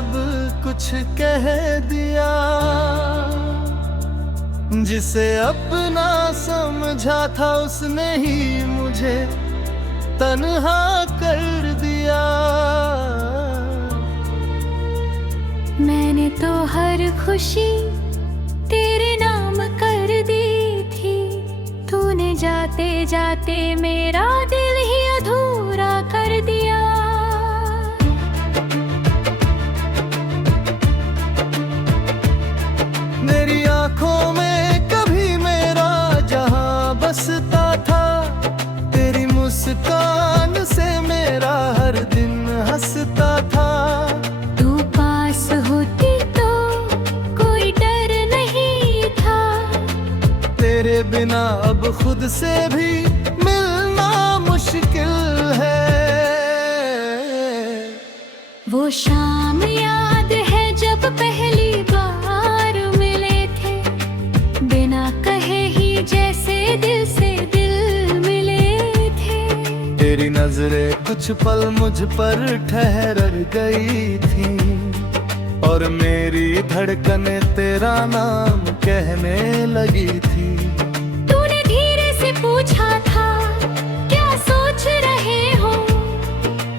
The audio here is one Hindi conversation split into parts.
सब कुछ कह दिया, जिसे अपना समझा था उसने ही मुझे तन्हा कर दिया। मैंने तो हर खुशी तेरे नाम कर दी थी, तूने जाते जाते मेरा दिल ही अधूरा कर दिया। मेरी आंखों में कभी मेरा जहां बसता था, तेरी मुस्कान से मेरा हर दिन हंसता था। तू पास होती तो कोई डर नहीं था, तेरे बिना अब खुद से भी मिलना मुश्किल है। वो शाम याद है जब पहली बार मिले थे, बिना कहे ही जैसे दिल से दिल मिले थे। तेरी नजरें कुछ पल मुझ पर ठहर गई थी, और मेरी धड़कनें तेरा नाम कहने लगी थी। तूने धीरे से पूछा था क्या सोच रहे हो,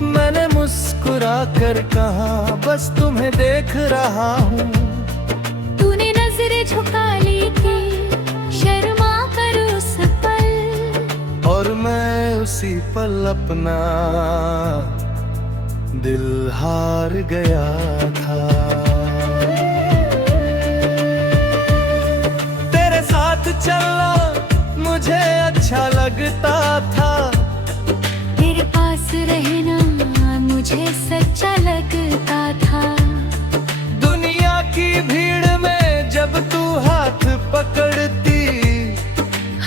मैंने मुस्कुरा कर कहा बस तुम्हें देख रहा हूँ। तूने नजरें झुका ली थी शर्मा कर उस पल, और मैं उसी पल अपना दिल हार गया था। तेरे साथ चलना मुझे अच्छा लगता था, तेरे पास रहना मुझे सच्चा लगता था। दुनिया की भीड़ में जब तू हाथ पकड़ती,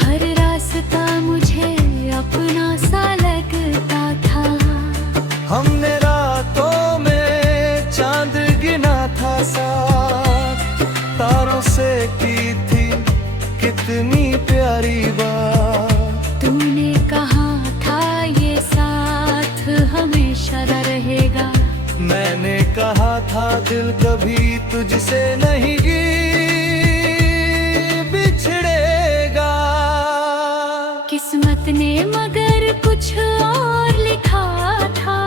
हर रास्ता मुझे अपना सा लगता था। हमने रातों में चांद गिना था साथ, तारों से की थी कितनी प्यारी बात। तूने कहा था ये साथ हमेशा रहेगा, मैंने कहा था दिल कभी तुझसे नहीं बिछड़ेगा। किस्मत ने मगर कुछ और लिखा था,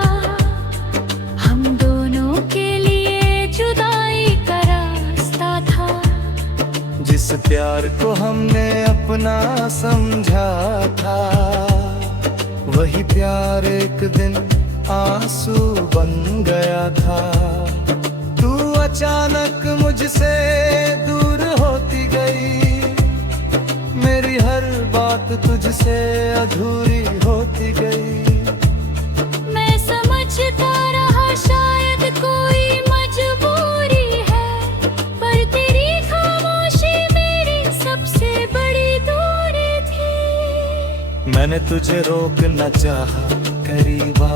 हम दोनों के लिए जुदाई का रास्ता था। जिस प्यार को हमने अपना समझा था, वही प्यार एक दिन आंसू बन गया था। तू अचानक मुझसे दूर होती गई, मेरी हर बात तुझसे अधूरी होती गई। मैं समझता रहा शायद कोई मजबूरी है, पर तेरी खामोशी मेरी सबसे बड़ी दूरी थी। मैंने तुझे रोकना चाहा करीबा,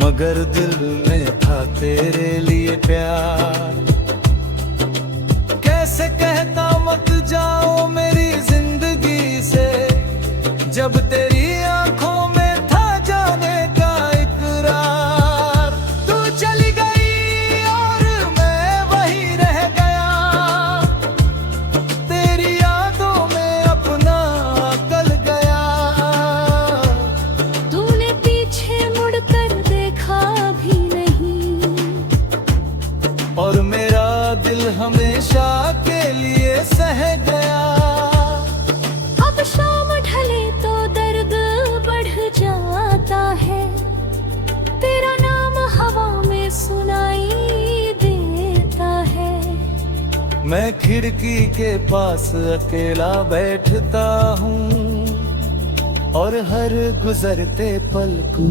मगर दिल में था तेरे लिए प्यार। कैसे कहता मत जाओ मेरी जिंदगी से, जब तेरी आंखों में था जाने का इकरार। तू चली गई और मैं वहीं रह गया, तेरी यादों में अपना कल गया। तूने पीछे मुड़कर देखा भी नहीं, और मेरा दिल हमेशा के लिए सह गया। अब शाम ढले तो दर्द बढ़ जाता है, तेरा नाम हवा में सुनाई देता है। मैं खिड़की के पास अकेला बैठता हूँ, और हर गुजरते पल को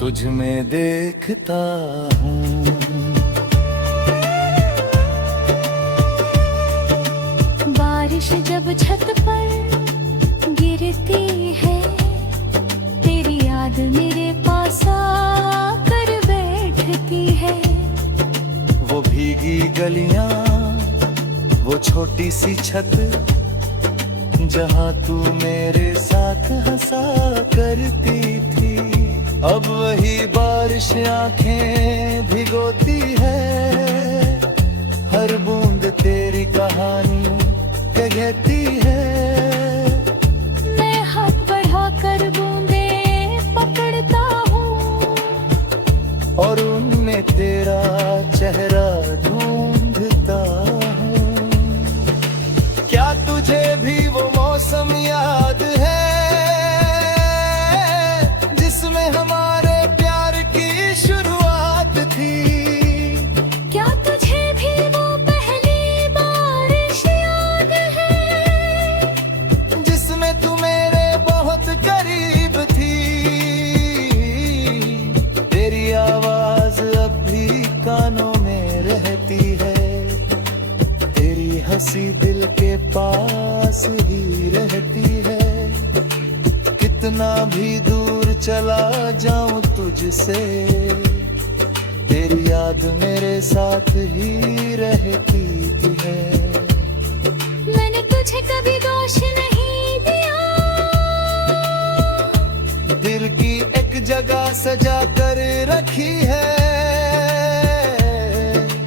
तुझ में देखता हूँ। बारिश जब छत पर गिरती है, तेरी याद मेरे पास आकर बैठती है। वो भीगी गलियां, वो छोटी सी छत, जहाँ तू मेरे साथ हंसा करती थी, अब वही बारिश बारिश आंखें भिगोती है, हर बूंद तेरी कहानी कहती है। मैं हाथ बढ़ाकर बूंदे पकड़ता हूँ और उनमें तेरा चेहरा ढूंढता हूँ। क्या तुझे भी वो मौसम याद है जिसमें हमारे प्यार की शुरुआत थी? क्या तुझे भी वो पहली बारिश याद है जिसमें तू मेरे बहुत करीब थी? तेरी आवाज अब भी कानों में रहती है, तेरी हंसी दिल के पास ही रहती है। कितना भी दूर चला जाऊं तुझसे, तेरी याद मेरे साथ ही रहती है। मैंने तुझे कभी दोष नहीं दिया, दिल की एक जगह सजा कर रखी है,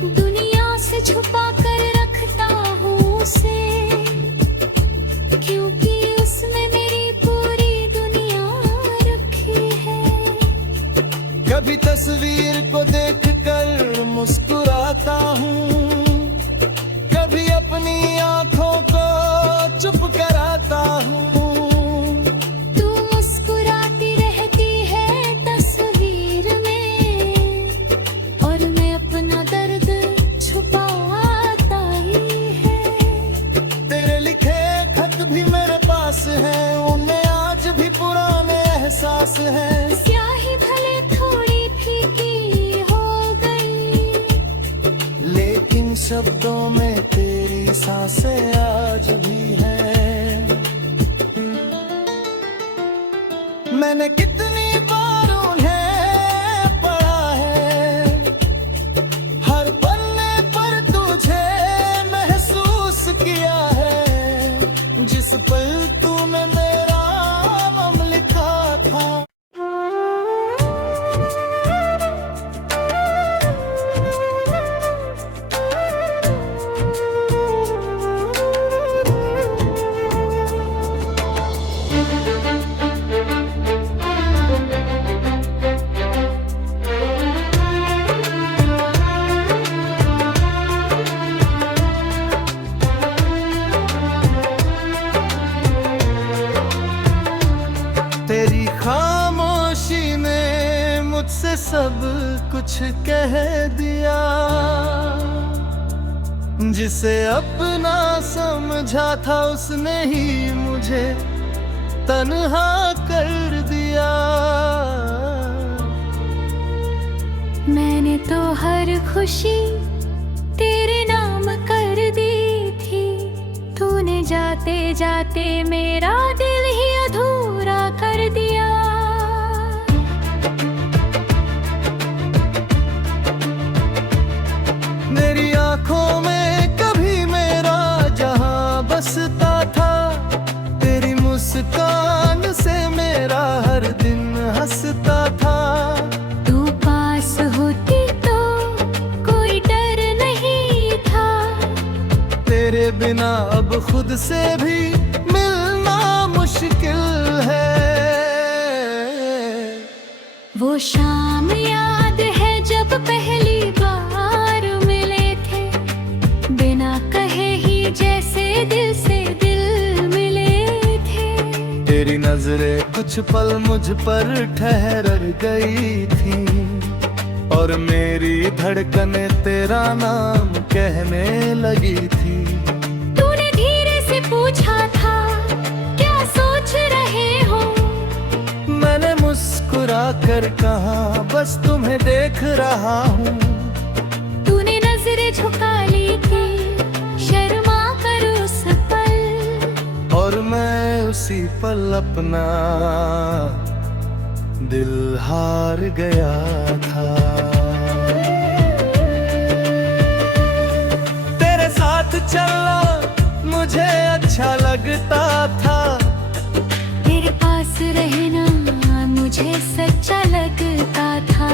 दुनिया से छुपा कर रखता हूँ उसे, क्योंकि उसमें मेरी पूरी दुनिया रखी है। कभी तस्वीर को देखकर मुस्कुराता हूँ, कभी अपनी आंखों को चुप कराता हूँ। तू मुस्कुराती रहती है तस्वीर में, और मैं अपना दर्द छुपाता ही है। तेरे लिखे खत भी मेरे पास हैं, उनमें आज भी पुराने एहसास हैं। स्याही भले थोड़ी फीकी हो गई, लेकिन शब्दों में तेरी सांसें आज भी हैं। मैंने कितनी बार उन्हें पढ़ा है, हर पन्ने पर तुझे महसूस किया है। जिस पल तूने मेरा नाम लिखा था, तेरी खामोशी ने मुझसे सब कुछ कह दिया। जिसे अपना समझा था उसने ही मुझे तन्हा कर दिया। मैंने तो हर खुशी तेरे नाम कर दी थी, तूने जाते जाते मेरा दिल ही अधूरा कर दिया। मेरी आंखों में कभी मेरा जहां बसता था, तेरी मुस्कान से मेरा हर दिन हंसता था। तू पास होती तो कोई डर नहीं था, तेरे बिना अब खुद से भी मिलना मुश्किल है। वो शाम याद है जब पहली बार मिले थे, बिना कहे ही जैसे दिल से दिल मिले थे। तेरी नजरें कुछ पल मुझ पर ठहर गई थी, और मेरी धड़कनें तेरा नाम कहने लगी थी। तूने धीरे से पूछा था क्या सोच रहे हो, मैंने मुस्कुरा कर कहा बस तुम्हें देख रहा हूँ। तूने नजरें झुका ली थी शर्मा कर उस पल, और मैं उसी पल अपना दिल हार गया था। तेरे साथ चलना मुझे अच्छा लगता था, तेरे पास रहना मुझे सच्चा लगता था।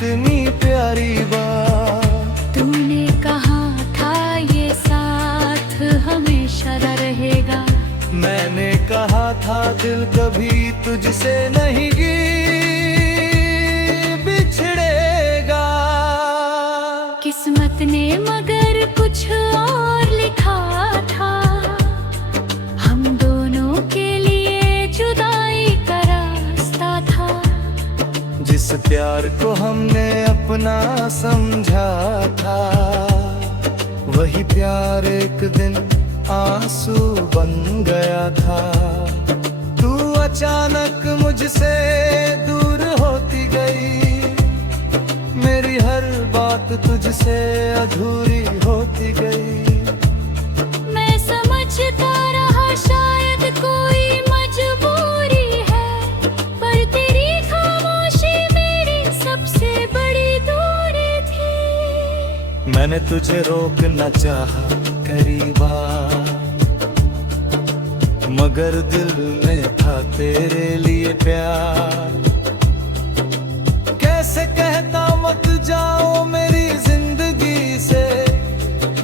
कितनी प्यारी बात। तूने कहा था ये साथ हमेशा रहेगा। मैंने कहा था दिल कभी तुझसे नहीं बिछड़ेगा। किस्मत ने मगर कुछ और लिखा था, हम दोनों के लिए जुदाई का रास्ता था। जिस प्यार को हमने अपना समझा था, वही प्यार एक दिन आंसू बन गया था। तू अचानक मुझसे दूर होती गई, मेरी हर बात तुझसे अधूरी होती गई। मैं समझता रहा शायद कोई मजबूरी है, पर तेरी खामोशी मेरी सबसे बड़ी दूरी थी। मैंने तुझे रोकना चाहा करीबा, मगर दिल में था तेरे लिए प्यार। कैसे कहता मत जाओ मेरी जिंदगी से,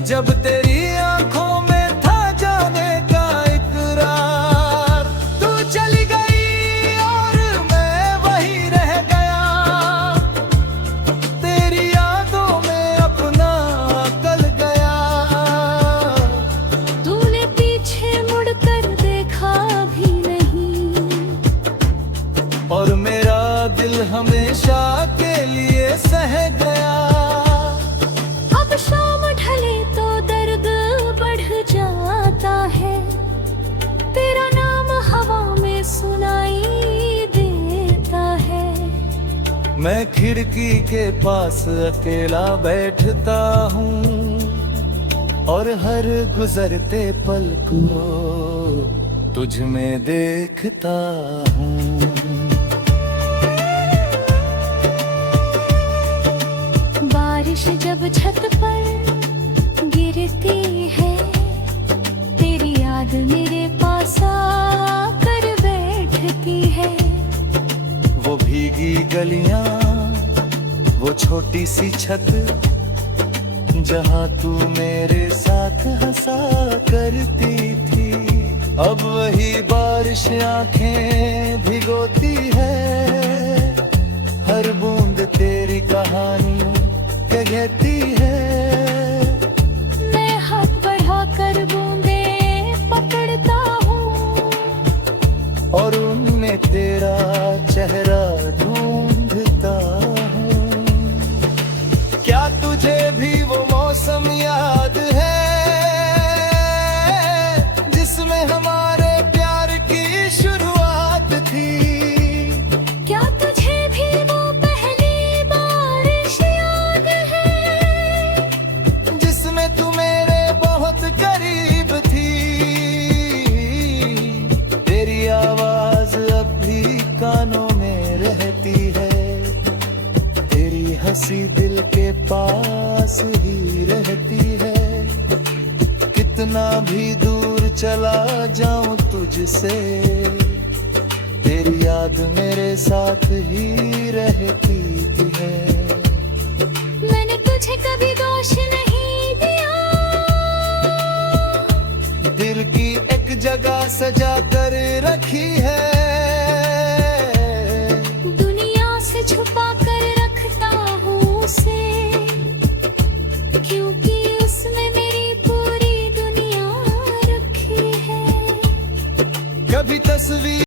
जब तेरी आंखों में था जाने का इकरार। तू चली गई और मैं वही रह गया, तेरी यादों में अपना कल गया। तूने पीछे मुड़कर देखा भी नहीं, और मेरा दिल हमेशा के लिए सह गया। अब शाम ढले तो दर्द बढ़ जाता है, तेरा नाम हवा में सुनाई देता है। मैं खिड़की के पास अकेला बैठता हूँ, और हर गुजरते पल को तुझ में देखता हूँ। बारिश जब छत पर गिरती है, तेरी याद मेरे पास आकर बैठती है। वो भीगी गलियां, वो छोटी सी छत, जहाँ तू मेरे साथ हंसा करती थी। अब वही बारिश आंखें भिगोती है, हर बूंद तेरी कहानी कहती है। मैं हाथ बढ़ाकर बूंदे पकड़ता हूँ, और उनमें तेरा चेहरा ढूंढता हूँ। क्या तुझे भी वो मौसम याद है, जिसमें हमारे प्यार की शुरुआत थी? क्या तुझे भी वो पहली बारिश याद है, जिसमें तू मेरे बहुत करीब थी? तेरी आवाज अब भी कानों में रहती है, तेरी हंसी दिल के पास ही रहती है। कितना भी दूर चला जाऊं तुझसे, तेरी याद मेरे साथ ही रहती है। मैंने तुझे कभी दोष नहीं दिया, दिल की एक जगह सजा कर रखी है। दुनिया से छुपा कर रखता हूँ उसे, क्योंकि उसमें मेरी पूरी दुनिया रखी है। कभी तस्वीर